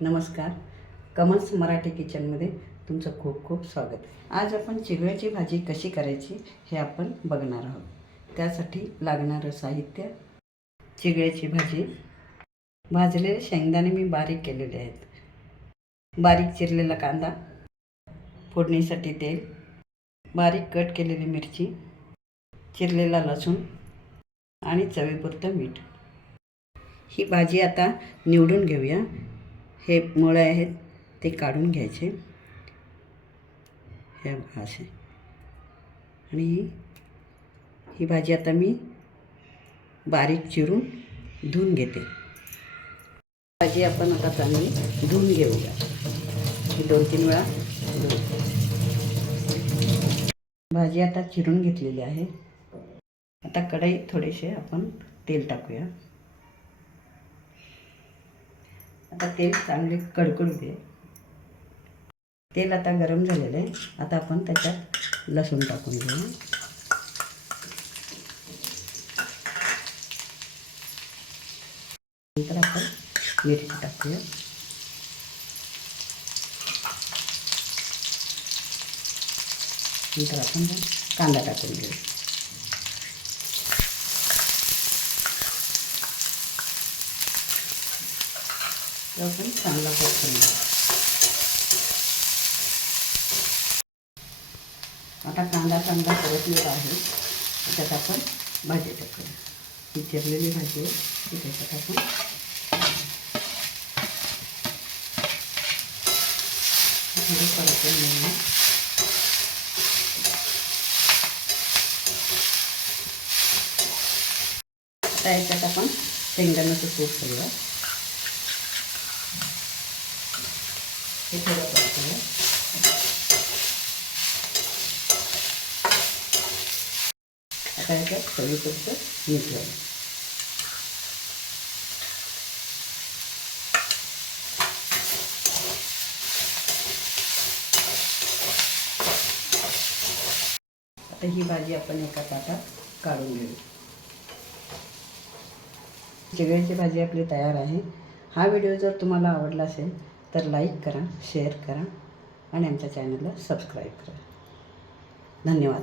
नमस्कार, कमल्स मराठी किचनमध्ये तुमचं खूप खूप स्वागत. आज आपण चिगव्याची भाजी कशी करायची हे आपण बघणार आहोत. त्यासाठी लागणारं साहित्य: चिगव्याची भाजी, भाजलेले शेंगदाणे मी बारीक केलेले आहेत, बारीक चिरलेला कांदा, फोडणीसाठी तेल, बारीक कट केलेली मिरची, चिरलेला लसूण आणि चवीपुरतं मीठ. ही भाजी आता निवडून घेऊया. हे मुळे आहेत ते काढून घ्यायचे, हे असे. आणि ही भाजी आता मी बारीक चिरून धुवून घेते. भाजी आपण आता चांगली धुवून घेऊया. ही 2-3 वेळा धुवून. भाजी आता चिरून घेतलेली आहे. आता कढईत थोडेसे आपण तेल टाकूया. आता तेल चांगले कडकडू दे. तेल आता गरम झालेलं आहे. आता आपण त्याच्यात लसूण टाकून घेऊ. नंतर आपण मिरची टाकूया. नंतर आपण कांदा टाकून घेऊ. आपण चांगला परतून घेऊ. आता कांदा चांगला परतलेला आहे. त्याच्यात आपण भाजी टाकूया. ही चिरलेली भाजी आहे ती त्याच्यात आपण थोडी परतून घेऊया. आता याच्यात आपण शेंगदाण्याचं कूट करूया. हे थोडं परतूया. आता याच्यात चवीपुरतं मीठ घालू. आता ही भाजी आपण एका ताटात काढून घेऊ. चिगव्याची भाजी आपली तयार आहे. हा व्हिडिओ जर तुम्हाला आवडला असेल तर लाईक करा, शेअर करा आणि आमच्या चॅनलला सबस्क्राईब करा. धन्यवाद.